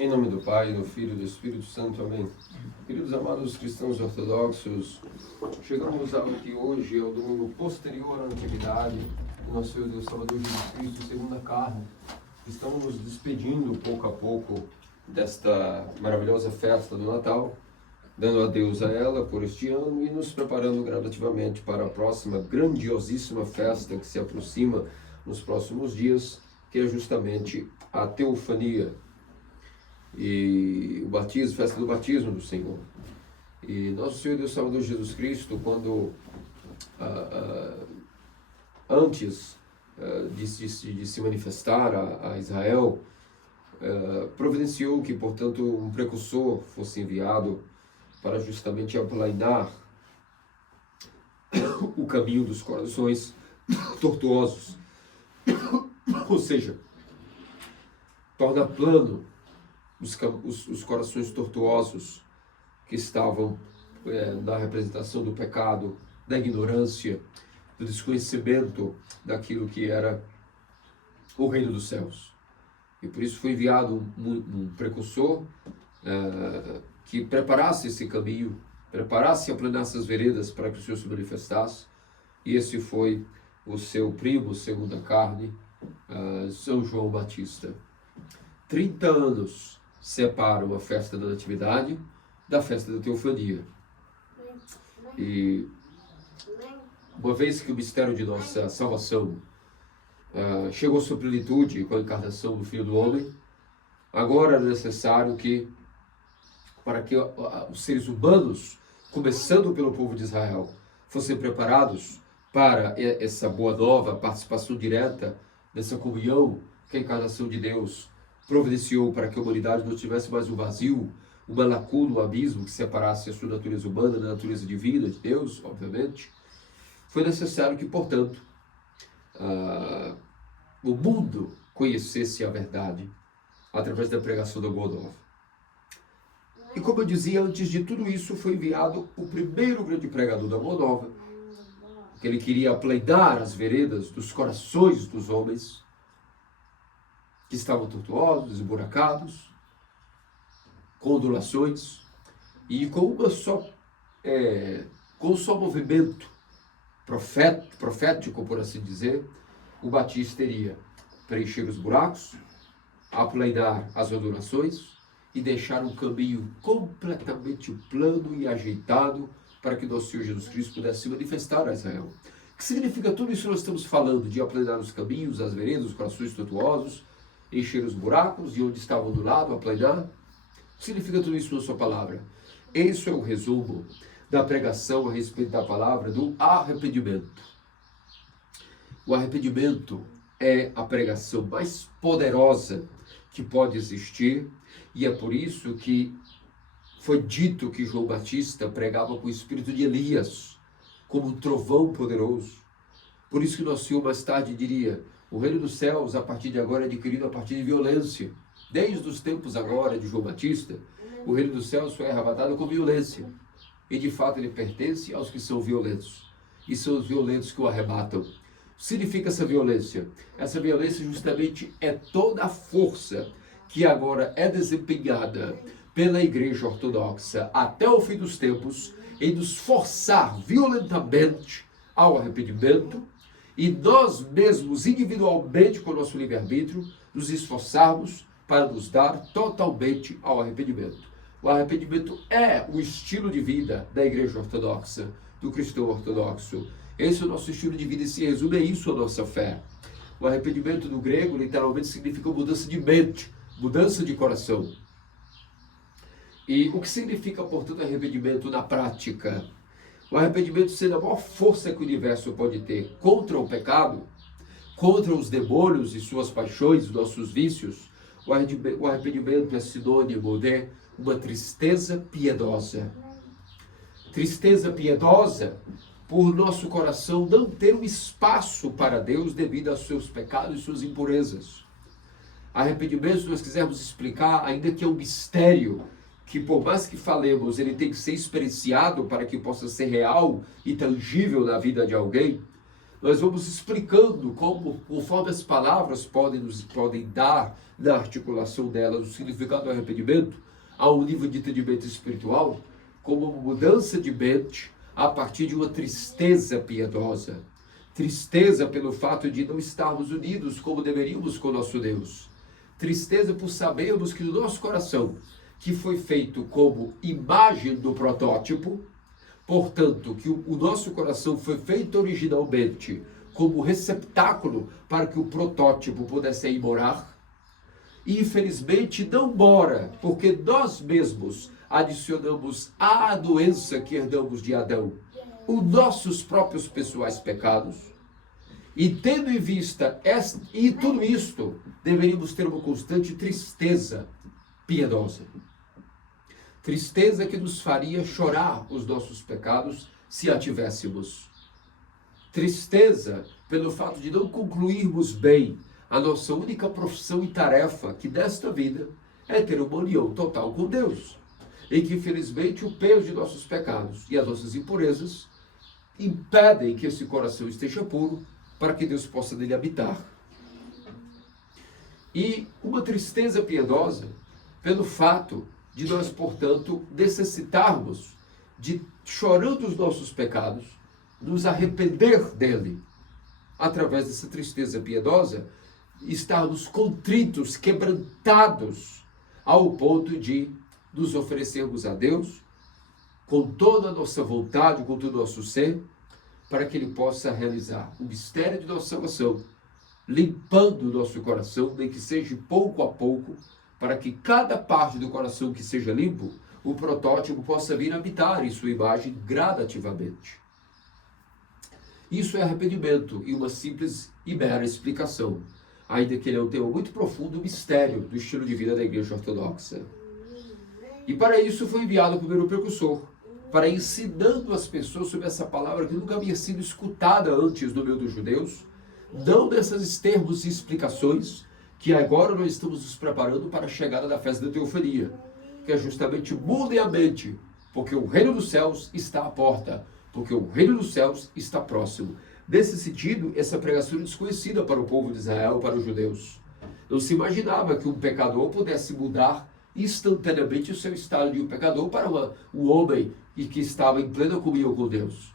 Em nome do Pai, do Filho e do Espírito Santo. Amém. Queridos amados cristãos ortodoxos, chegamos ao que hoje é o domingo posterior à Natividade do nosso Senhor Deus Salvador Jesus Cristo, segundo a carne. Estamos nos despedindo pouco a pouco desta maravilhosa festa do Natal, dando adeus a ela por este ano e nos preparando gradativamente para a próxima grandiosíssima festa que se aproxima nos próximos dias, que é justamente a Teofania e o batismo, festa do batismo do Senhor. E nosso Senhor Deus Salvador Jesus Cristo, quando antes de se manifestar a Israel, providenciou que, portanto, um precursor fosse enviado para justamente aplainar o caminho dos corações tortuosos, ou seja, torna plano os corações tortuosos que estavam na representação do pecado, da ignorância, do desconhecimento daquilo que era o reino dos céus. E por isso foi enviado um precursor que preparasse esse caminho, preparasse e aplanasse as veredas para que o Senhor se manifestasse. E esse foi o seu primo, segundo a carne, São João Batista. 30 anos separam a festa da Natividade da festa da Teofania. E uma vez que o mistério de nossa salvação chegou à sua plenitude com a encarnação do Filho do Homem, agora é necessário que, para que os seres humanos, começando pelo povo de Israel, fossem preparados para essa boa nova, participação direta dessa comunhão que a encarnação de Deus providenciou para que a humanidade não tivesse mais um vazio, uma lacuna, um abismo que separasse a sua natureza humana da natureza divina de Deus, obviamente. Foi necessário que, portanto, o mundo conhecesse a verdade através da pregação da Boa Nova. E como eu dizia, antes de tudo isso, foi enviado o primeiro grande pregador da Boa Nova, que ele queria aplainar as veredas dos corações dos homens que estavam tortuosos, esburacados, com ondulações, e com um só movimento profético, por assim dizer, o Batista iria preencher os buracos, aplainar as ondulações e deixar um caminho completamente plano e ajeitado para que nosso Senhor Jesus Cristo pudesse se manifestar a Israel. O que significa tudo isso que nós estamos falando, de aplainar os caminhos, as veredas, os corações tortuosos, encher os buracos e onde estava ondulado, aplainar? O que significa tudo isso na sua palavra? Esse é o resumo da pregação a respeito da palavra do arrependimento. O arrependimento é a pregação mais poderosa que pode existir, e é por isso que foi dito que João Batista pregava com o espírito de Elias, como um trovão poderoso. Por isso que nosso Senhor mais tarde diria: o reino dos céus, a partir de agora, é adquirido a partir de violência. Desde os tempos agora de João Batista, o reino dos céus foi arrebatado com violência. E de fato ele pertence aos que são violentos. E são os violentos que o arrebatam. O que significa essa violência? Essa violência justamente é toda a força que agora é desempenhada pela Igreja Ortodoxa até o fim dos tempos em nos forçar violentamente ao arrependimento, e nós mesmos, individualmente, com o nosso livre-arbítrio, nos esforçarmos para nos dar totalmente ao arrependimento. O arrependimento é o estilo de vida da Igreja Ortodoxa, do cristão ortodoxo. Esse é o nosso estilo de vida e se resume a isso a nossa fé. O arrependimento no grego, literalmente, significa mudança de mente, mudança de coração. E o que significa, portanto, arrependimento na prática? O arrependimento sendo a maior força que o universo pode ter contra o pecado, contra os demônios e suas paixões, nossos vícios. O arrependimento é sinônimo de uma tristeza piedosa. Tristeza piedosa por nosso coração não ter um espaço para Deus devido aos seus pecados e suas impurezas. Arrependimento, se nós quisermos explicar, ainda que é um mistério, que por mais que falemos, ele tem que ser experienciado para que possa ser real e tangível na vida de alguém. nós vamos explicando como, conforme as palavras podem dar na articulação delas o significado do arrependimento, a um nível de entendimento espiritual, como uma mudança de mente a partir de uma tristeza piedosa. Tristeza pelo fato de não estarmos unidos como deveríamos com o nosso Deus. Tristeza por sabermos que no nosso coração, que foi feito como imagem do protótipo, portanto, que o nosso coração foi feito originalmente como receptáculo para que o protótipo pudesse aí morar, e infelizmente não mora, porque nós mesmos adicionamos à doença que herdamos de Adão os nossos próprios pessoais pecados, e tendo em vista e tudo isto, deveríamos ter uma constante tristeza piedosa. Tristeza que nos faria chorar os nossos pecados se a tivéssemos. Tristeza pelo fato de não concluirmos bem a nossa única profissão e tarefa, que desta vida é ter uma união total com Deus. E que, infelizmente, o peso de nossos pecados e as nossas impurezas impedem que esse coração esteja puro para que Deus possa nele habitar. E uma tristeza piedosa pelo fato de nós, portanto, necessitarmos de, chorando os nossos pecados, nos arrepender dele. Através dessa tristeza piedosa, estarmos contritos, quebrantados, ao ponto de nos oferecermos a Deus com toda a nossa vontade, com todo o nosso ser, para que Ele possa realizar o mistério de nossa salvação, limpando o nosso coração, nem que seja pouco a pouco, para que cada parte do coração que seja limpo, o protótipo possa vir habitar em sua imagem gradativamente. Isso é arrependimento e uma simples e mera explicação, ainda que ele é um tema muito profundo, o mistério do estilo de vida da Igreja Ortodoxa. E para isso foi enviado o primeiro precursor, para ensinando as pessoas sobre essa palavra que nunca havia sido escutada antes no meio dos judeus, não nesses termos e explicações, que agora nós estamos nos preparando para a chegada da festa da teofania, que é justamente mudem a mente, porque o reino dos céus está à porta, porque o reino dos céus está próximo. Nesse sentido, essa pregação é desconhecida para o povo de Israel, para os judeus. Não se imaginava que um pecador pudesse mudar instantaneamente o seu estado de um pecador para um homem que estava em plena comunhão com Deus.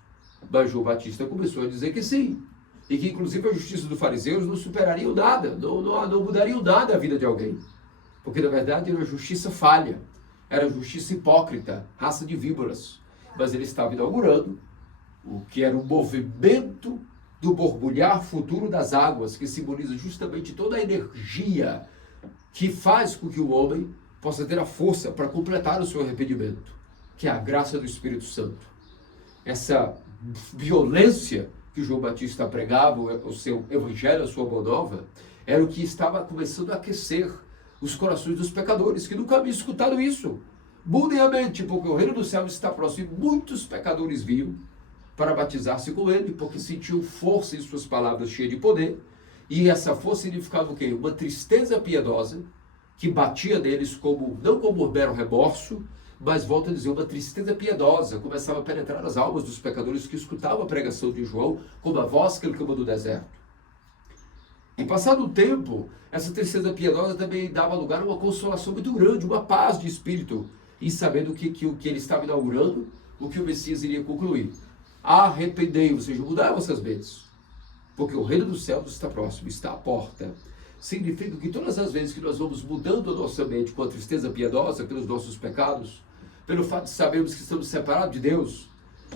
Mas João Batista começou a dizer que sim, e que inclusive a justiça dos fariseus não superariam nada, não mudariam nada a vida de alguém, porque na verdade era uma justiça falha, era justiça hipócrita, raça de víboras. Mas ele estava inaugurando o que era o movimento do borbulhar futuro das águas, que simboliza justamente toda a energia que faz com que o homem possa ter a força para completar o seu arrependimento, que é a graça do Espírito Santo. Essa violência que João Batista pregava, o seu evangelho, a sua boa nova, era o que estava começando a aquecer os corações dos pecadores, que nunca haviam escutado isso. Mudem a mente, porque o reino do céu está próximo. E muitos pecadores vinham para batizar-se com ele, porque sentiam força em suas palavras cheias de poder, e essa força significava o quê? Uma tristeza piedosa, que batia neles não como mero remorso, mas, volto a dizer, uma tristeza piedosa, começava a penetrar as almas dos pecadores que escutavam a pregação de João, como a voz que ele clama do deserto. E passado um tempo, essa tristeza piedosa também dava lugar a uma consolação muito grande, uma paz de espírito, em sabendo que ele estava inaugurando, o que o Messias iria concluir. Arrependei-vos, ou seja, mudai vossas mentes, porque o reino dos céus está próximo, está à porta. Significa que todas as vezes que nós vamos mudando a nossa mente com a tristeza piedosa pelos nossos pecados, pelo fato de sabermos que estamos separados de Deus,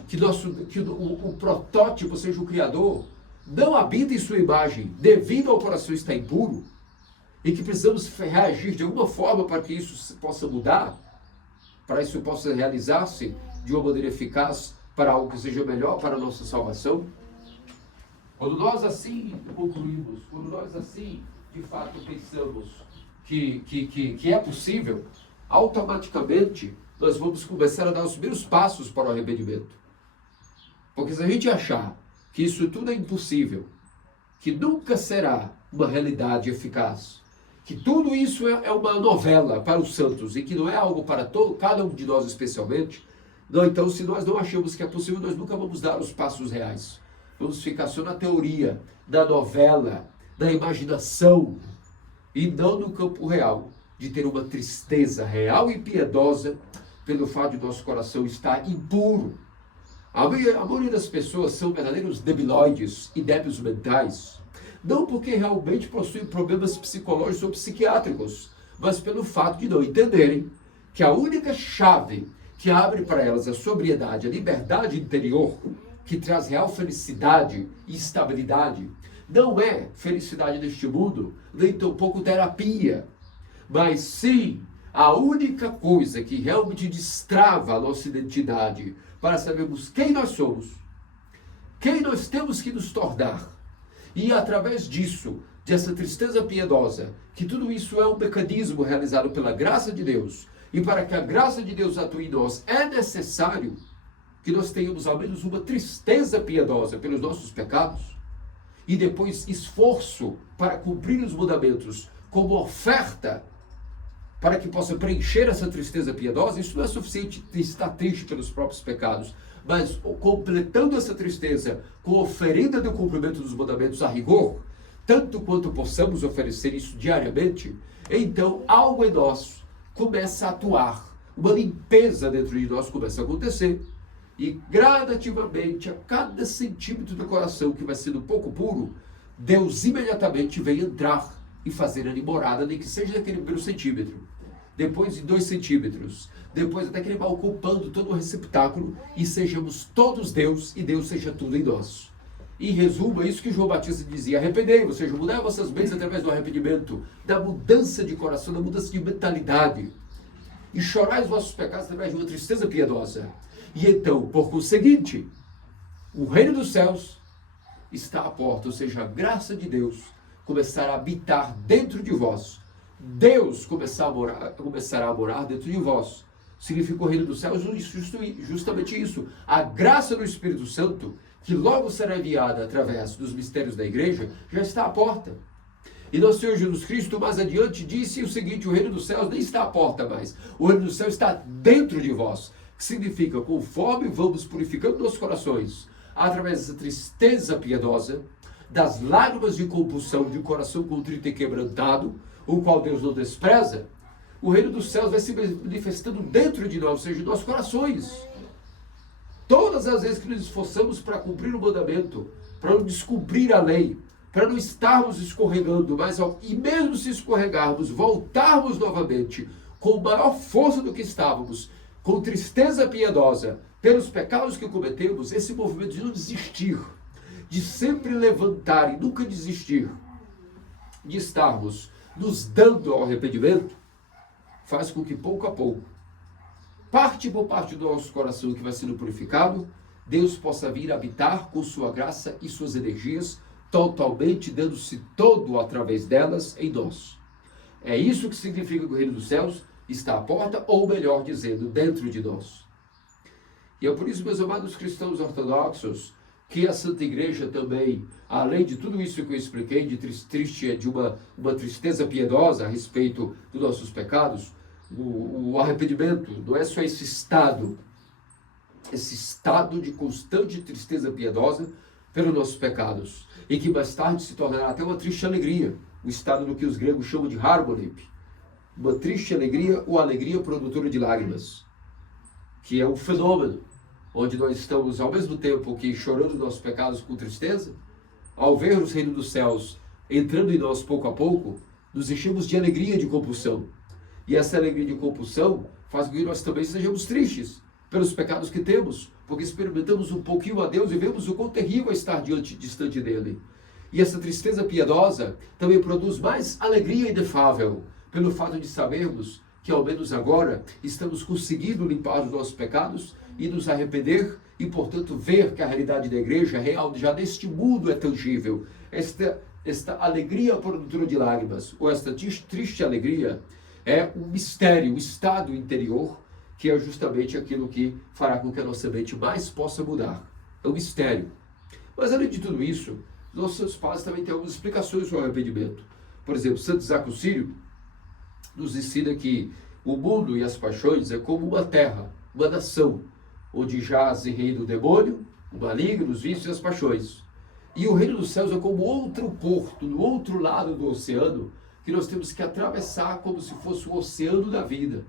que o protótipo, ou seja, o Criador, não habita em sua imagem devido ao coração estar impuro, e que precisamos reagir de alguma forma para que isso possa mudar, para isso possa realizar-se de uma maneira eficaz para algo que seja melhor para a nossa salvação. Quando nós assim concluímos, quando nós assim de fato pensamos que é possível, automaticamente nós vamos começar a dar os primeiros passos para o arrependimento. Porque se a gente achar que isso tudo é impossível, que nunca será uma realidade eficaz, que tudo isso é uma novela para os santos e que não é algo para cada um de nós especialmente, então se nós não achamos que é possível, nós nunca vamos dar os passos reais. Vamos ficar só na teoria, na novela, na imaginação, e não no campo real, de ter uma tristeza real e piedosa pelo fato de nosso coração estar impuro. A maioria das pessoas são verdadeiros debilóides e débeis mentais, não porque realmente possuem problemas psicológicos ou psiquiátricos, mas pelo fato de não entenderem que a única chave que abre para elas a sobriedade, a liberdade interior, que traz real felicidade e estabilidade, não é felicidade deste mundo, nem tampouco terapia, mas sim a única coisa que realmente destrava a nossa identidade para sabermos quem nós somos, quem nós temos que nos tornar, e através disso, dessa tristeza piedosa, que tudo isso é um mecanismo realizado pela graça de Deus, e para que a graça de Deus atue em nós, é necessário que nós tenhamos ao menos uma tristeza piedosa pelos nossos pecados, e depois esforço para cumprir os mandamentos como oferta para que possa preencher essa tristeza piedosa. Isso não é suficiente estar triste pelos próprios pecados, mas completando essa tristeza com oferenda do cumprimento dos mandamentos a rigor, tanto quanto possamos oferecer isso diariamente, então algo em nós começa a atuar, uma limpeza dentro de nós começa a acontecer, e gradativamente, a cada centímetro do coração que vai sendo pouco puro, Deus imediatamente vem entrar e fazer ali morada, nem que seja naquele primeiro centímetro, depois de 2 centímetros, depois até que ele vá ocupando todo o receptáculo e sejamos todos Deus e Deus seja tudo em nós. Em resumo, é isso que João Batista dizia: arrependei-vos, ou seja, mudai vossas mentes através do arrependimento, da mudança de coração, da mudança de mentalidade, e chorai os vossos pecados através de uma tristeza piedosa. E então, por conseguinte, o reino dos céus está à porta, ou seja, a graça de Deus começará a habitar dentro de vós. Deus começará a morar dentro de vós. Significa o reino dos céus justamente isso. A graça do Espírito Santo, que logo será enviada através dos mistérios da igreja, já está à porta. E nosso Senhor Jesus Cristo, mais adiante, disse o seguinte: o reino dos céus nem está à porta mais. O reino dos céus está dentro de vós. Que significa, conforme vamos purificando nossos corações, através dessa tristeza piedosa, das lágrimas de compulsão de um coração contrito e quebrantado, o qual Deus não despreza, o reino dos céus vai se manifestando dentro de nós, ou seja, em nossos corações. Todas as vezes que nos esforçamos para cumprir o mandamento, para não descumprir a lei, para não estarmos escorregando, e mesmo se escorregarmos, voltarmos novamente com maior força do que estávamos, com tristeza piedosa, pelos pecados que cometemos, esse movimento de não desistir, de sempre levantar e nunca desistir, de estarmos nos dando ao arrependimento, faz com que pouco a pouco, parte por parte do nosso coração que vai sendo purificado, Deus possa vir habitar com sua graça e suas energias, totalmente dando-se todo através delas em nós. É isso que significa que o reino dos céus está à porta, ou melhor dizendo, dentro de nós. E é por isso, meus amados cristãos ortodoxos, que a Santa Igreja também, além de tudo isso que eu expliquei, de uma tristeza piedosa a respeito dos nossos pecados, o arrependimento não é só esse estado de constante tristeza piedosa pelos nossos pecados, e que mais tarde se tornará até uma triste alegria, o estado do que os gregos chamam de harmonip, uma triste alegria ou alegria produtora de lágrimas, que é um fenômeno onde nós estamos ao mesmo tempo que chorando nossos pecados com tristeza, ao ver os reinos dos céus entrando em nós pouco a pouco, nos enchemos de alegria de compulsão. E essa alegria de compulsão faz com que nós também sejamos tristes pelos pecados que temos, porque experimentamos um pouquinho a Deus e vemos o quão terrível é estar distante dele. E essa tristeza piedosa também produz mais alegria inefável, pelo fato de sabermos que ao menos agora estamos conseguindo limpar os nossos pecados e nos arrepender e, portanto, ver que a realidade da igreja real já neste mundo é tangível. Esta alegria produtora de lágrimas, ou esta triste alegria, é um mistério, um estado interior, que é justamente aquilo que fará com que a nossa mente mais possa mudar. É um mistério. Mas, além de tudo isso, nossos pais também têm algumas explicações sobre o arrependimento. Por exemplo, Santo Isaac Sírio nos ensina que o mundo e as paixões é como uma terra, uma nação, onde jaz e reina o demônio, o maligno, os vícios e as paixões. E o reino dos céus é como outro porto, no outro lado do oceano, que nós temos que atravessar como se fosse o oceano da vida.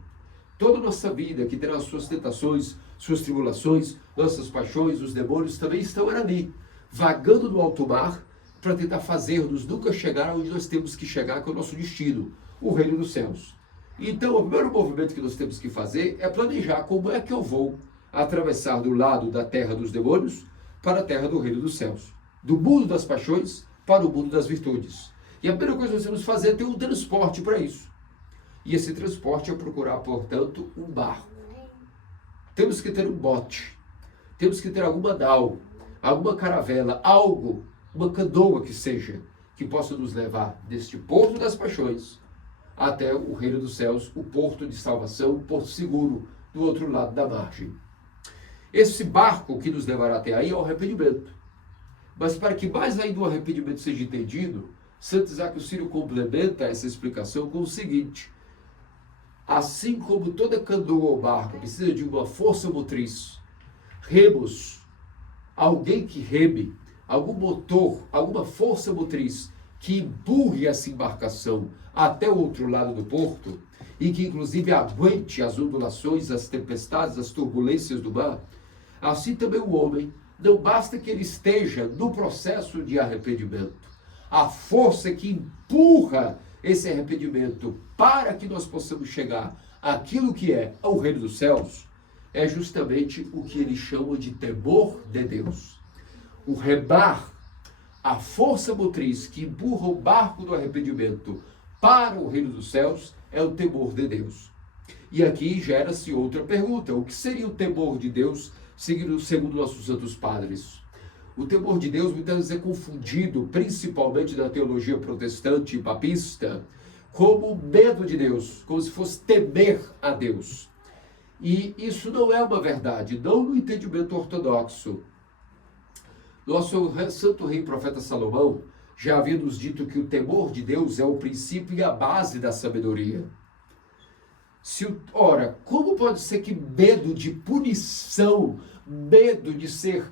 Toda a nossa vida, que terá suas tentações, suas tribulações, nossas paixões, os demônios também estão ali, vagando no alto mar, para tentar fazer-nos nunca chegar onde nós temos que chegar, que é o nosso destino, o reino dos céus. Então, o primeiro movimento que nós temos que fazer é planejar como é que eu vou atravessar do lado da terra dos demônios para a terra do reino dos céus. Do mundo das paixões para o mundo das virtudes. E a primeira coisa que nós temos que fazer é ter um transporte para isso. E esse transporte é procurar, portanto, um barco. Temos que ter um bote. Temos que ter alguma nau, alguma caravela, algo, uma canoa que seja, que possa nos levar deste porto das paixões até o reino dos céus, o porto de salvação, o porto seguro, do outro lado da margem. Esse barco que nos levará até aí é o arrependimento. Mas para que mais ainda o arrependimento seja entendido, Santo Isaac o Sírio complementa essa explicação com o seguinte: assim como toda canoa ou barco precisa de uma força motriz, remos, alguém que reme, algum motor, alguma força motriz que empurre essa embarcação até o outro lado do porto e que inclusive aguente as ondulações, as tempestades, as turbulências do mar, assim também o homem, não basta que ele esteja no processo de arrependimento. A força que empurra esse arrependimento para que nós possamos chegar àquilo que é o reino dos céus é justamente o que ele chama de temor de Deus. O remar, a força motriz que empurra o barco do arrependimento para o reino dos céus é o temor de Deus. E aqui gera-se outra pergunta: o que seria o temor de Deus segundo nossos santos padres? O temor de Deus muitas vezes é confundido, principalmente na teologia protestante e papista, como medo de Deus, como se fosse temer a Deus. E isso não é uma verdade, não no entendimento ortodoxo. Nosso santo rei profeta Salomão já havia nos dito que o temor de Deus é o princípio e a base da sabedoria. Ora, como pode ser que medo de punição, medo de ser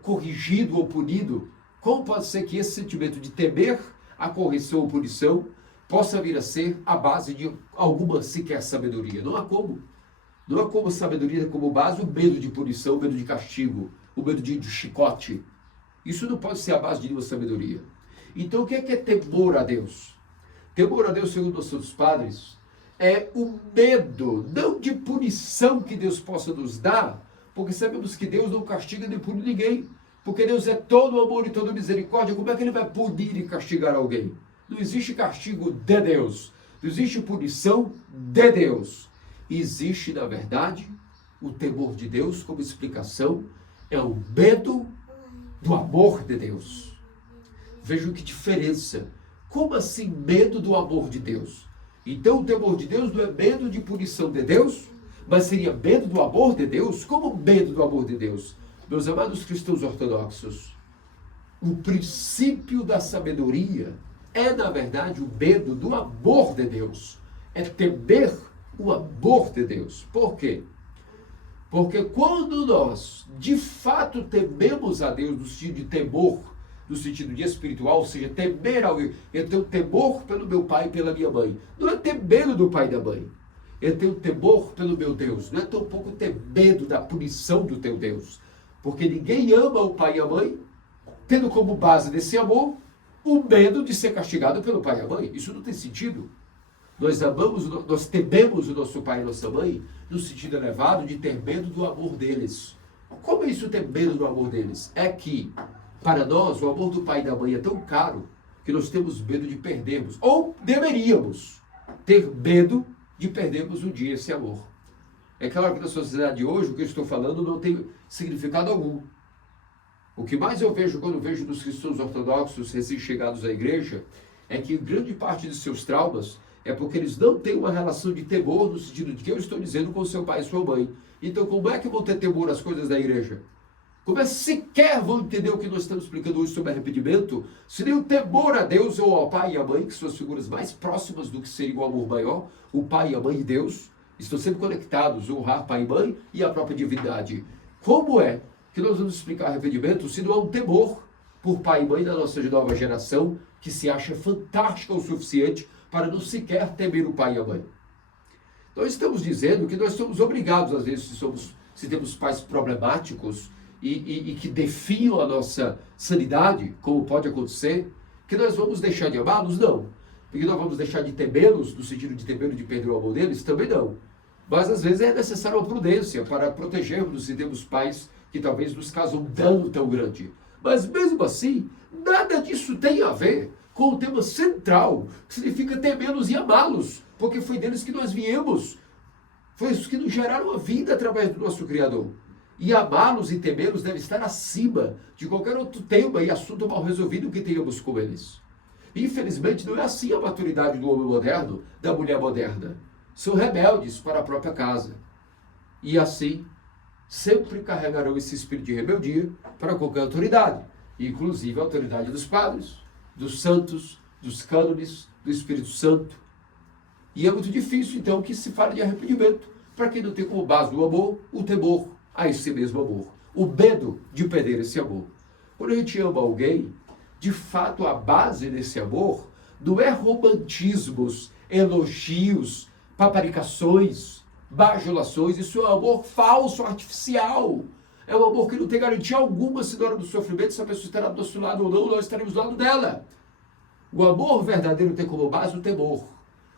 corrigido ou punido, como pode ser que esse sentimento de temer a correção ou punição possa vir a ser a base de alguma sequer sabedoria? Não há como. Não há como sabedoria como base o medo de punição, o medo de castigo, o medo de chicote. Isso não pode ser a base de nenhuma sabedoria. Então o que é temor a Deus? Temor a Deus, segundo os santos padres, é o medo, não de punição que Deus possa nos dar, porque sabemos que Deus não castiga nem pune ninguém, porque Deus é todo amor e toda misericórdia. Como é que ele vai punir e castigar alguém? Não existe castigo de Deus, não existe punição de Deus. Existe, na verdade, o temor de Deus como explicação, é o medo do amor de Deus. Vejam que diferença. Como assim medo do amor de Deus? Então o temor de Deus não é medo de punição de Deus, mas seria medo do amor de Deus? Como medo do amor de Deus? Meus amados cristãos ortodoxos, o princípio da sabedoria é, na verdade, o medo do amor de Deus. É temer o amor de Deus. Por quê? Porque quando nós, de fato, tememos a Deus no sentido de temor, no sentido de espiritual, ou seja, temer alguém, eu tenho temor pelo meu pai e pela minha mãe. Não é ter medo do pai e da mãe. Eu tenho temor pelo meu Deus. Não é tampouco ter medo da punição do teu Deus. Porque ninguém ama o pai e a mãe, tendo como base desse amor o medo de ser castigado pelo pai e a mãe. Isso não tem sentido. Nós amamos, nós tememos o nosso pai e nossa mãe no sentido elevado de ter medo do amor deles. Como é isso ter medo do amor deles? É que, para nós, o amor do pai e da mãe é tão caro que nós temos medo de perdermos. Ou deveríamos ter medo de perdermos um dia esse amor. É claro que na sociedade de hoje, o que eu estou falando não tem significado algum. O que mais eu vejo quando vejo dos cristãos ortodoxos recém-chegados à igreja é que grande parte de seus traumas é porque eles não têm uma relação de temor no sentido de que eu estou dizendo com seu pai e sua mãe. Então como é que vão ter temor às coisas da igreja? Como é que sequer vão entender o que nós estamos explicando hoje sobre arrependimento, se nem o temor a Deus ou ao pai e à mãe, que são as figuras mais próximas do que seria o amor maior, o pai, a mãe e Deus, estão sempre conectados, honrar pai e mãe e a própria divindade. Como é que nós vamos explicar arrependimento se não há um temor por pai e mãe da nossa nova geração que se acha fantástica o suficiente para não sequer temer o pai e a mãe. Nós estamos dizendo que nós somos obrigados, às vezes, se temos pais problemáticos e que defiam a nossa sanidade, como pode acontecer, que nós vamos deixar de amá-los? Não. Porque nós vamos deixar de temê-los, no sentido de temê-los, de perder o amor deles? Também não. Mas, às vezes, é necessária uma prudência para protegermos se temos pais que talvez nos causam um dano tão grande. Mas, mesmo assim, nada disso tem a ver com o tema central, que significa temê-los e amá-los, porque foi deles que nós viemos. Foi isso que nos geraram a vida através do nosso Criador. E amá-los e temê-los deve estar acima de qualquer outro tema e assunto mal resolvido que tenhamos com eles. Infelizmente, não é assim a maturidade do homem moderno, da mulher moderna. São rebeldes para a própria casa. E assim, sempre carregarão esse espírito de rebeldia para qualquer autoridade, inclusive a autoridade dos padres, dos santos, dos cânones, do Espírito Santo. E é muito difícil, então, que se fale de arrependimento, para quem não tem como base do amor, o temor a esse mesmo amor, o medo de perder esse amor. Quando a gente ama alguém, de fato, a base desse amor não é romantismos, elogios, paparicações, bajulações. Isso é um amor falso, artificial. É um amor que não tem garantia alguma se na hora do sofrimento, se a pessoa estará do nosso lado ou não, nós estaremos do lado dela. O amor verdadeiro tem como base o temor,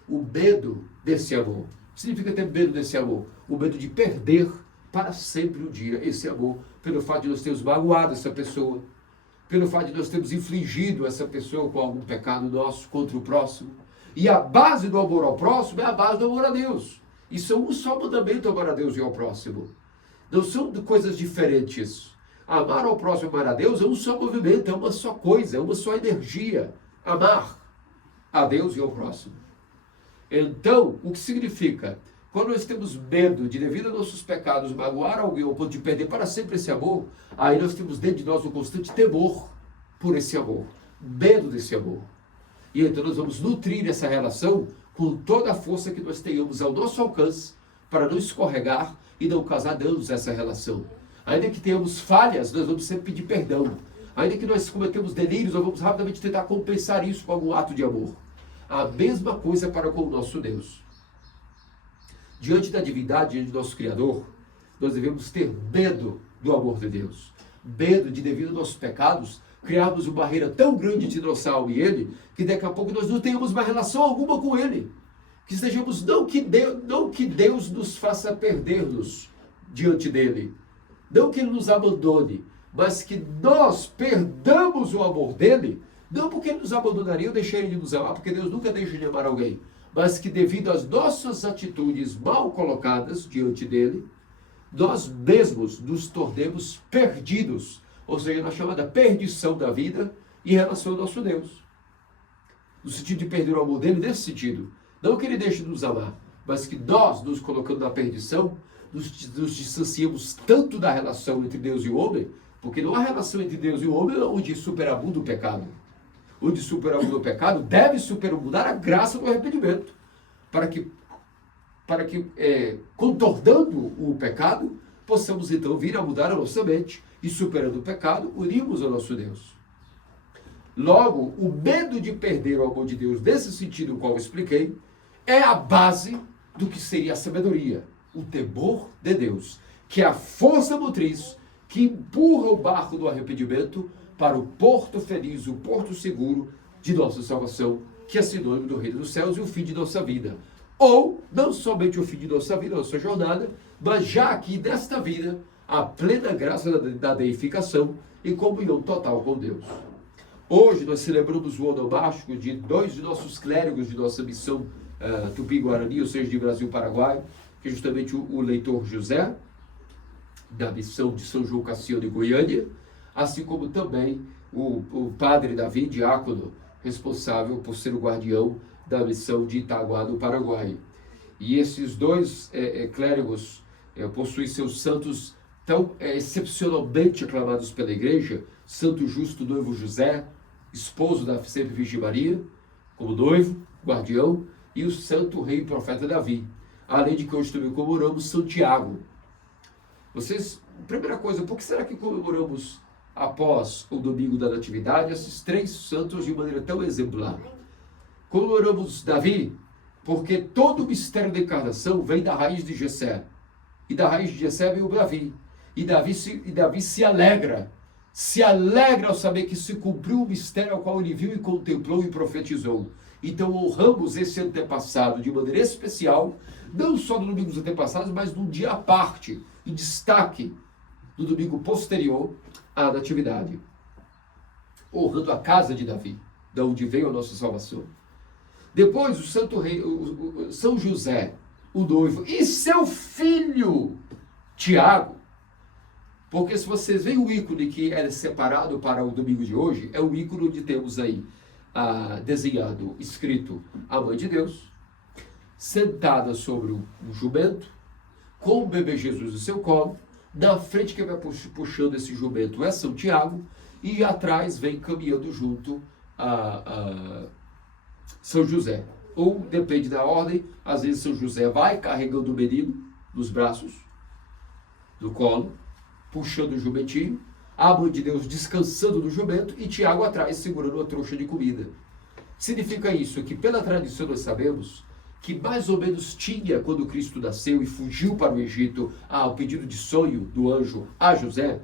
o medo desse amor. O que significa ter medo desse amor? O medo de perder para sempre um dia esse amor, pelo fato de nós termos magoado essa pessoa, pelo fato de nós termos infligido essa pessoa com algum pecado nosso contra o próximo. E a base do amor ao próximo é a base do amor a Deus. Isso é um só mandamento, amar a Deus e ao próximo. Não são coisas diferentes. Amar ao próximo e amar a Deus é um só movimento, é uma só coisa, é uma só energia. Amar a Deus e ao próximo. Então, o que significa? Quando nós temos medo de, devido a nossos pecados, magoar alguém ao ponto de perder para sempre esse amor, aí nós temos dentro de nós um constante temor por esse amor, medo desse amor. E então nós vamos nutrir essa relação com toda a força que nós tenhamos ao nosso alcance para não escorregar e não causar danos a essa relação. Ainda que tenhamos falhas, nós vamos sempre pedir perdão. Ainda que nós cometemos delírios, nós vamos rapidamente tentar compensar isso com algum ato de amor. A mesma coisa para com o nosso Deus. Diante da divindade, diante do nosso Criador, nós devemos ter medo do amor de Deus. Medo de, devido aos nossos pecados, criarmos uma barreira tão grande entre nossa alma e Ele, que daqui a pouco nós não tenhamos mais relação alguma com Ele. Que estejamos, não que Deus nos faça perder-nos diante dEle. Não que Ele nos abandone, mas que nós perdamos o amor dEle, não porque Ele nos abandonaria ou deixaria de nos amar, porque Deus nunca deixa de amar alguém, mas que devido às nossas atitudes mal colocadas diante dEle, nós mesmos nos tornemos perdidos, ou seja, na chamada perdição da vida em relação ao nosso Deus. No sentido de perder o amor dele, nesse sentido. Não que ele deixe de nos amar, mas que nós, nos colocando na perdição, nos distanciamos tanto da relação entre Deus e o homem, porque não há relação entre Deus e o homem onde superabunda o pecado. Onde superabunda o pecado, deve superabundar a graça do arrependimento, para que contornando o pecado, possamos então vir a mudar a nossa mente e, superando o pecado, unimos ao nosso Deus. Logo, o medo de perder o amor de Deus, nesse sentido o qual eu expliquei, é a base do que seria a sabedoria, o temor de Deus, que é a força motriz que empurra o barco do arrependimento para o porto feliz, o porto seguro de nossa salvação, que é sinônimo do reino dos céus e o fim de nossa vida. Ou, não somente o fim de nossa vida, nossa jornada, mas já aqui nesta vida, a plena graça da deificação e comunhão total com Deus. Hoje nós celebramos o onomástico de dois de nossos clérigos de nossa missão Tupi-Guarani, ou seja, de Brasil-Paraguai, que é justamente o leitor José, da missão de São João Cassiano e Goiânia, assim como também o padre Davi, diácono, responsável por ser o guardião da missão de Itaguá, do Paraguai. E esses dois clérigos possuem seus santos tão excepcionalmente aclamados pela igreja: Santo Justo Noivo José, esposo da sempre Virgem Maria, como noivo, guardião, e o Santo Rei e Profeta Davi. Além de que hoje também comemoramos Santiago. Primeira coisa, por que será que comemoramos após o domingo da Natividade esses 3 santos de maneira tão exemplar? Comemoramos Davi, porque todo o mistério da encarnação vem da raiz de Jessé. E da raiz de Jessé veio Davi. E Davi se alegra ao saber que se cumpriu o mistério ao qual ele viu e contemplou e profetizou. Então honramos esse antepassado de maneira especial, não só no domingo dos antepassados, mas num dia à parte, em destaque, no domingo posterior à Natividade. Honrando a casa de Davi, da onde veio a nossa salvação. Depois o Santo Rei, São José, o noivo, e seu filho, Tiago. Porque se vocês veem o ícone que é separado para o domingo de hoje, é o ícone onde temos aí desenhado, escrito, a Mãe de Deus, sentada sobre um jumento, com o bebê Jesus no seu colo, na frente que vai puxando esse jumento é São Tiago, e atrás vem caminhando junto a São José. Ou, depende da ordem, às vezes São José vai carregando o menino nos braços, no colo, puxando o jumentinho, a Mãe de Deus descansando no jumento e Tiago atrás segurando uma trouxa de comida. Significa isso, que pela tradição nós sabemos que mais ou menos tinha, quando Cristo nasceu e fugiu para o Egito, ao pedido de sonho do anjo a José,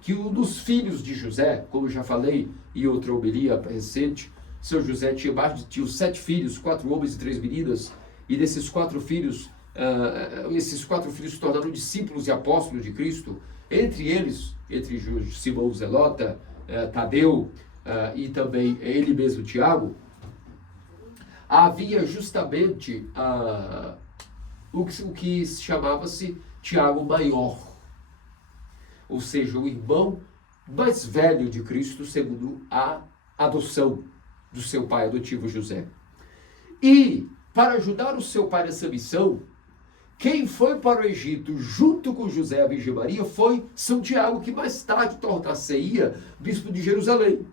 que um dos filhos de José, como eu já falei em outra homilia recente, São José tinha 7 filhos, 4 homens e 3 meninas, e desses 4 filhos, esses 4 filhos se tornaram discípulos e apóstolos de Cristo, entre eles, entre Simão Zelota, Tadeu e também ele mesmo, Tiago, havia justamente o que chamava-se Tiago Maior, ou seja, o irmão mais velho de Cristo, segundo a adoção do seu pai adotivo José. E, para ajudar o seu pai nessa missão, quem foi para o Egito junto com José e a Virgem Maria foi São Tiago, que mais tarde tornar-se-ia bispo de Jerusalém.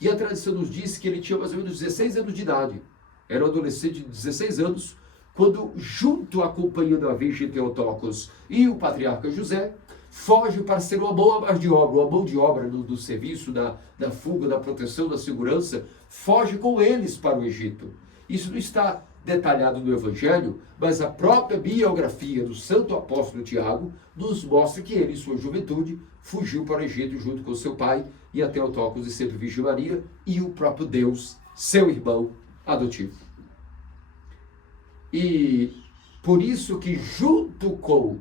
E a tradição nos diz que ele tinha mais ou menos 16 anos de idade. Era um adolescente de 16 anos, quando, junto à companhia da Virgem Theotokos e o patriarca José, foge para ser uma mão de obra do serviço, da fuga, da proteção, da segurança, foge com eles para o Egito. Isso não está detalhado no Evangelho, mas a própria biografia do santo apóstolo Tiago nos mostra que ele, em sua juventude, fugiu para o Egito junto com seu pai e a Theotokos e sempre Virgem Maria e o próprio Deus, seu irmão adotivo. E por isso que junto com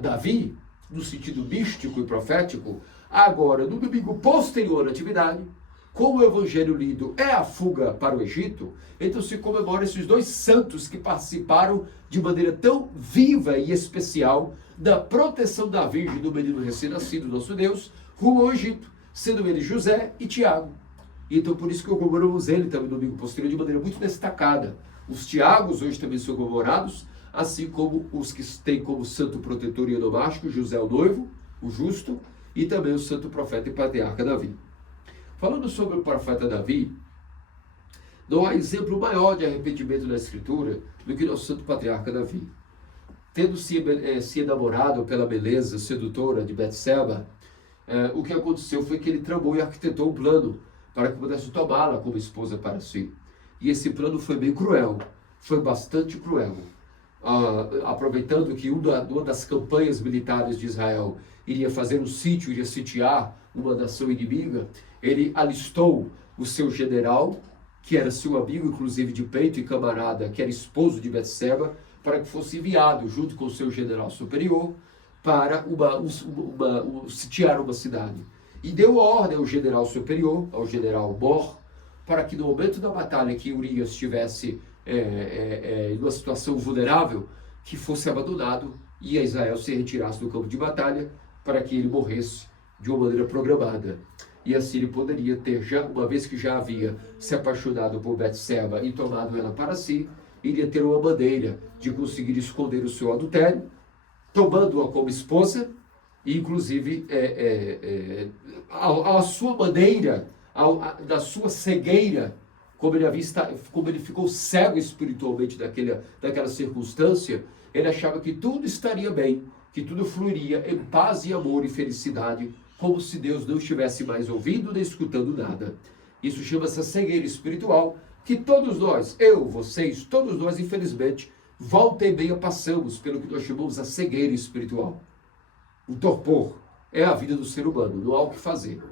Davi, no sentido místico e profético, agora no domingo posterior à Natividade, como o Evangelho lido é a fuga para o Egito, então se comemora esses 2 santos que participaram de maneira tão viva e especial da proteção da Virgem do menino recém-nascido, nosso Deus, rumo ao Egito, sendo ele José e Tiago. Então por isso que comemoramos ele também no domingo posterior de maneira muito destacada. Os Tiagos hoje também são comemorados, assim como os que têm como santo protetor e enomástico José o noivo, o justo, e também o santo profeta e patriarca Davi. Falando sobre o profeta Davi, não há exemplo maior de arrependimento na Escritura do que nosso santo patriarca Davi. Tendo se enamorado pela beleza sedutora de Betseba, o que aconteceu foi que ele tramou e arquitetou um plano para que pudesse tomá-la como esposa para si. E esse plano foi bem cruel, foi bastante cruel. Aproveitando que uma das campanhas militares de Israel iria fazer um sítio, iria sitiar uma nação inimiga, ele alistou o seu general, que era seu amigo, inclusive de peito e camarada, que era esposo de Betseba, para que fosse enviado junto com o seu general superior para sitiar uma cidade. E deu ordem ao general superior, ao general Mor, para que no momento da batalha que Urias estivesse em uma situação vulnerável, que fosse abandonado e a Israel se retirasse do campo de batalha para que ele morresse de uma maneira programada. E assim ele poderia ter, uma vez que já havia se apaixonado por Betseba e tomado ela para si, iria ter uma maneira de conseguir esconder o seu adultério, tomando-a como esposa, e inclusive a sua maneira, da sua cegueira, como ele ficou cego espiritualmente daquela circunstância, ele achava que tudo estaria bem, que tudo fluiria em paz e amor e felicidade, como se Deus não estivesse mais ouvindo nem escutando nada. Isso chama-se cegueira espiritual, que todos nós, eu, vocês, todos nós, infelizmente, volta e meia passamos pelo que nós chamamos a cegueira espiritual. O torpor é a vida do ser humano, não há o que fazer.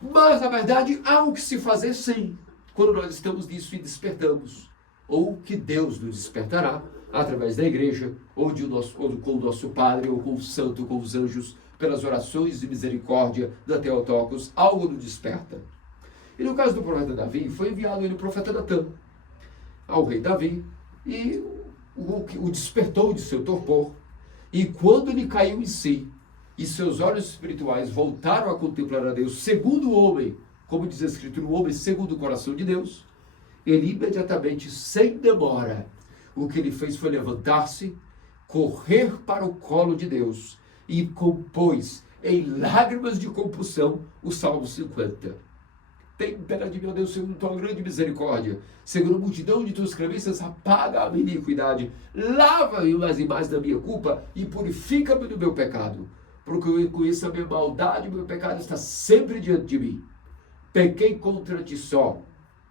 Mas, na verdade, há o que se fazer sim, quando nós estamos nisso e despertamos. Ou que Deus nos despertará, através da igreja, ou com o nosso Padre, ou com o Santo, com os anjos, pelas orações de misericórdia da Theotokos, algo nos desperta. E no caso do profeta Davi, foi enviado ele o profeta Natan ao rei Davi, e o despertou de seu torpor. E quando ele caiu em si, e seus olhos espirituais voltaram a contemplar a Deus, segundo o homem, como diz a Escritura, o homem segundo o coração de Deus, ele imediatamente, sem demora, o que ele fez foi levantar-se, correr para o colo de Deus e compôs em lágrimas de compulsão o Salmo 50. Tem pena de meu Deus, segundo tua grande misericórdia, segundo a multidão de tuas clemências, apaga a minha iniquidade, lava-me mais e mais da minha culpa e purifica-me do meu pecado, porque eu conheço a minha maldade, o meu pecado está sempre diante de mim. Pequei contra ti só,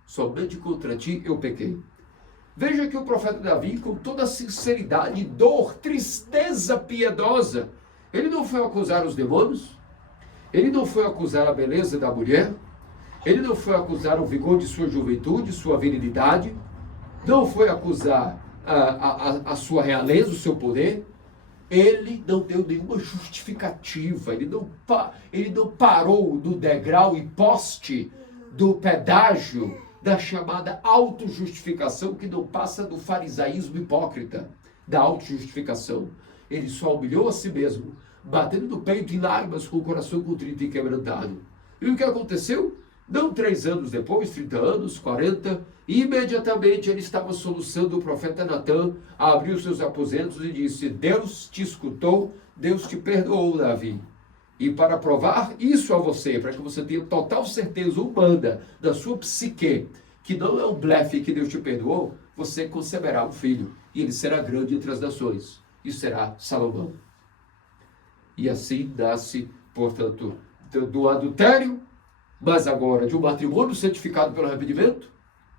somente contra ti eu pequei. Veja que o profeta Davi, com toda a sinceridade, dor, tristeza piedosa, ele não foi acusar os demônios, ele não foi acusar a beleza da mulher, ele não foi acusar o vigor de sua juventude, sua virilidade, não foi acusar a sua realeza, o seu poder. Ele não deu nenhuma justificativa, ele não parou no degrau e poste do pedágio da chamada autojustificação, que não passa do farisaísmo hipócrita, da autojustificação. Ele só humilhou a si mesmo, batendo no peito em lágrimas, com o coração contrito e quebrantado. E o que aconteceu? Não 3 anos depois, 30 anos, 40, imediatamente ele estava soluçando o profeta Natan, abriu seus aposentos e disse: Deus te escutou, Deus te perdoou, Davi. E para provar isso a você, para que você tenha total certeza humana da sua psique, que não é um blefe que Deus te perdoou, você conceberá um filho, e ele será grande entre as nações, e será Salomão. E assim nasce, portanto, do adultério, mas agora de um matrimônio santificado pelo arrependimento,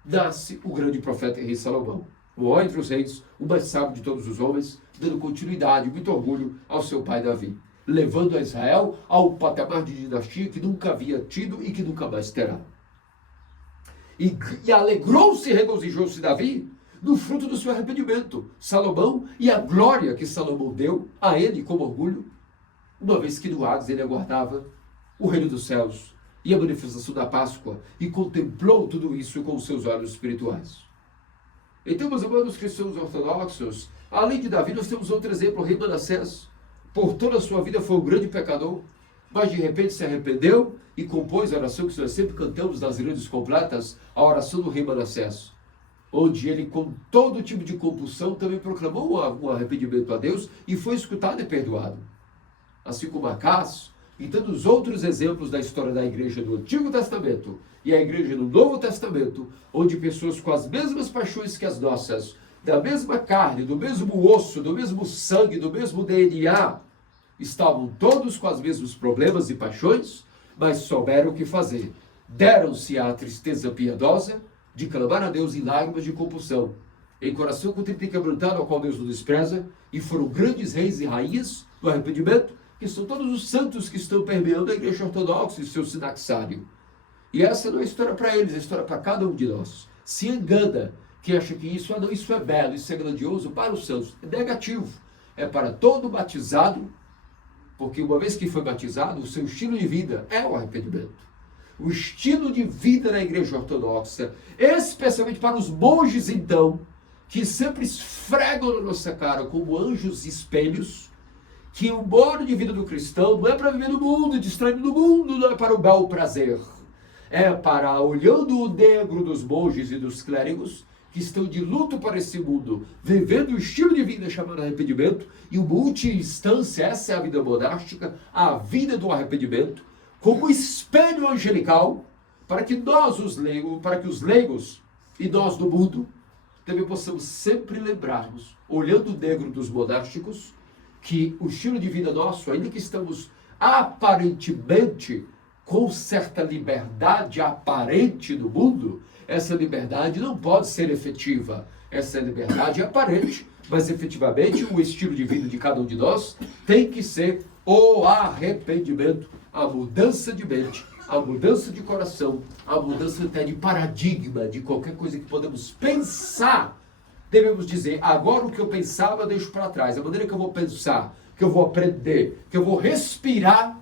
nasce o grande profeta e rei Salomão, o maior entre os reis, o mais sábio de todos os homens, dando continuidade, muito orgulho ao seu pai Davi, levando a Israel ao patamar de dinastia que nunca havia tido e que nunca mais terá. E alegrou-se e regozijou-se Davi no fruto do seu arrependimento, Salomão, e a glória que Salomão deu a ele como orgulho, uma vez que no Hades ele aguardava o reino dos céus e a manifestação da Páscoa, e contemplou tudo isso com os seus olhos espirituais. Então, meus amados cristãos ortodoxos, além de Davi, nós temos outro exemplo, o rei Manassés. Por toda a sua vida foi um grande pecador, mas de repente se arrependeu e compôs a oração que nós sempre cantamos nas grandes completas, a oração do rei Manassés, onde ele, com todo tipo de compulsão, também proclamou um arrependimento a Deus e foi escutado e perdoado. Assim como Acás, e tantos outros exemplos da história da igreja do Antigo Testamento e a igreja do Novo Testamento, onde pessoas com as mesmas paixões que as nossas, da mesma carne, do mesmo osso, do mesmo sangue, do mesmo DNA, estavam todos com os mesmos problemas e paixões, mas souberam o que fazer. Deram-se à tristeza piedosa de clamar a Deus em lágrimas de compulsão, em coração contrito e quebrantado, ao qual Deus não despreza, e foram grandes reis e rainhas do arrependimento, que são todos os santos que estão permeando a igreja ortodoxa e seu sinaxário. E essa não é história para eles, é história para cada um de nós. Se engana que acha que isso é belo, isso é grandioso para os santos. É negativo. É para todo batizado, porque uma vez que foi batizado, o seu estilo de vida é o arrependimento. O estilo de vida na igreja ortodoxa, especialmente para os monges, então, que sempre esfregam na nossa cara como anjos e espelhos, que o modo de vida do cristão não é para viver no mundo, distraído no mundo, não é para o bel prazer. É para, olhando o negro dos monges e dos clérigos, que estão de luto para esse mundo, vivendo o estilo de vida chamado arrependimento, e uma última instância, essa é a vida monástica, a vida do arrependimento, como espelho angelical, para que nós, os leigos e nós do mundo, também possamos sempre lembrarmos, olhando o negro dos monásticos, que o estilo de vida nosso, ainda que estamos aparentemente com certa liberdade aparente no mundo, essa liberdade não pode ser efetiva. Essa liberdade é aparente, mas efetivamente o estilo de vida de cada um de nós tem que ser o arrependimento, a mudança de mente, a mudança de coração, a mudança até de paradigma, de qualquer coisa que podemos pensar. Devemos dizer, agora o que eu pensava eu deixo para trás, a maneira que eu vou pensar, que eu vou aprender, que eu vou respirar,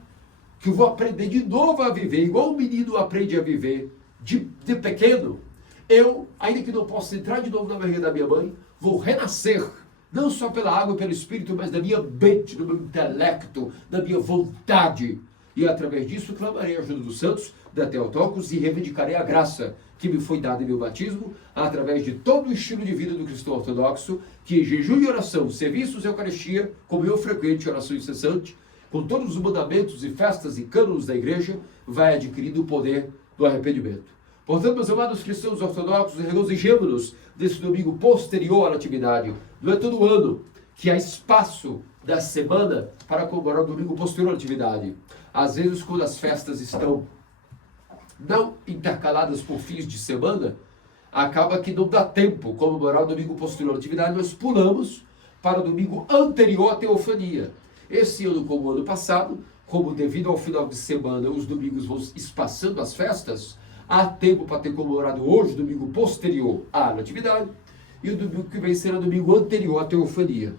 que eu vou aprender de novo a viver, igual um menino aprende a viver de pequeno. Eu, ainda que não possa entrar de novo na barriga da minha mãe, vou renascer, não só pela água e pelo Espírito, mas da minha mente, do meu intelecto, da minha vontade. E através disso clamarei a ajuda dos santos, da Theotokos, e reivindicarei a graça que me foi dada em meu batismo, através de todo o estilo de vida do cristão ortodoxo, que em jejum e oração, serviços e Eucaristia, como eu frequente oração incessante, com todos os mandamentos e festas e cânones da igreja, vai adquirindo o poder do arrependimento. Portanto, meus amados cristãos ortodoxos, regozijemo-nos desse domingo posterior à Natividade. Não é todo ano que há espaço da semana para comemorar o domingo posterior à Natividade. Às vezes, quando as festas estão não intercaladas por fins de semana, acaba que não dá tempo comemorar o domingo posterior à Natividade, nós pulamos para o domingo anterior à Teofania. Esse ano, como o ano passado, como devido ao final de semana os domingos vão espaçando as festas, há tempo para ter comemorado hoje, domingo posterior à Natividade, e o domingo que vem será domingo anterior à Teofania,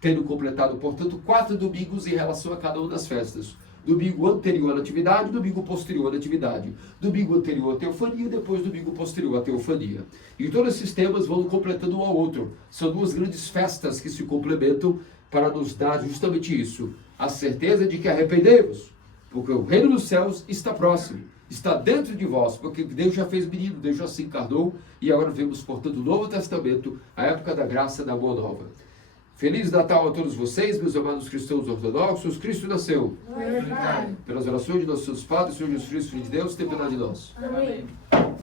tendo completado, portanto, 4 domingos em relação a cada uma das festas. Domingo anterior à Natividade, domingo posterior à Natividade, domingo anterior à Teofania, depois domingo posterior à Teofania. E todos esses temas vão completando um ao outro. São 2 grandes festas que se complementam para nos dar justamente isso, a certeza de que arrependemos, porque o reino dos céus está próximo, está dentro de vós, porque Deus já fez menino, Deus já se encarnou, e agora vemos, portanto, o Novo Testamento, a época da graça da boa nova. Feliz Natal a todos vocês, meus amados cristãos ortodoxos. Cristo nasceu. Pelas orações de nossos padres, Senhor Jesus Cristo, Filho de Deus, tem piedade de nós. Amém.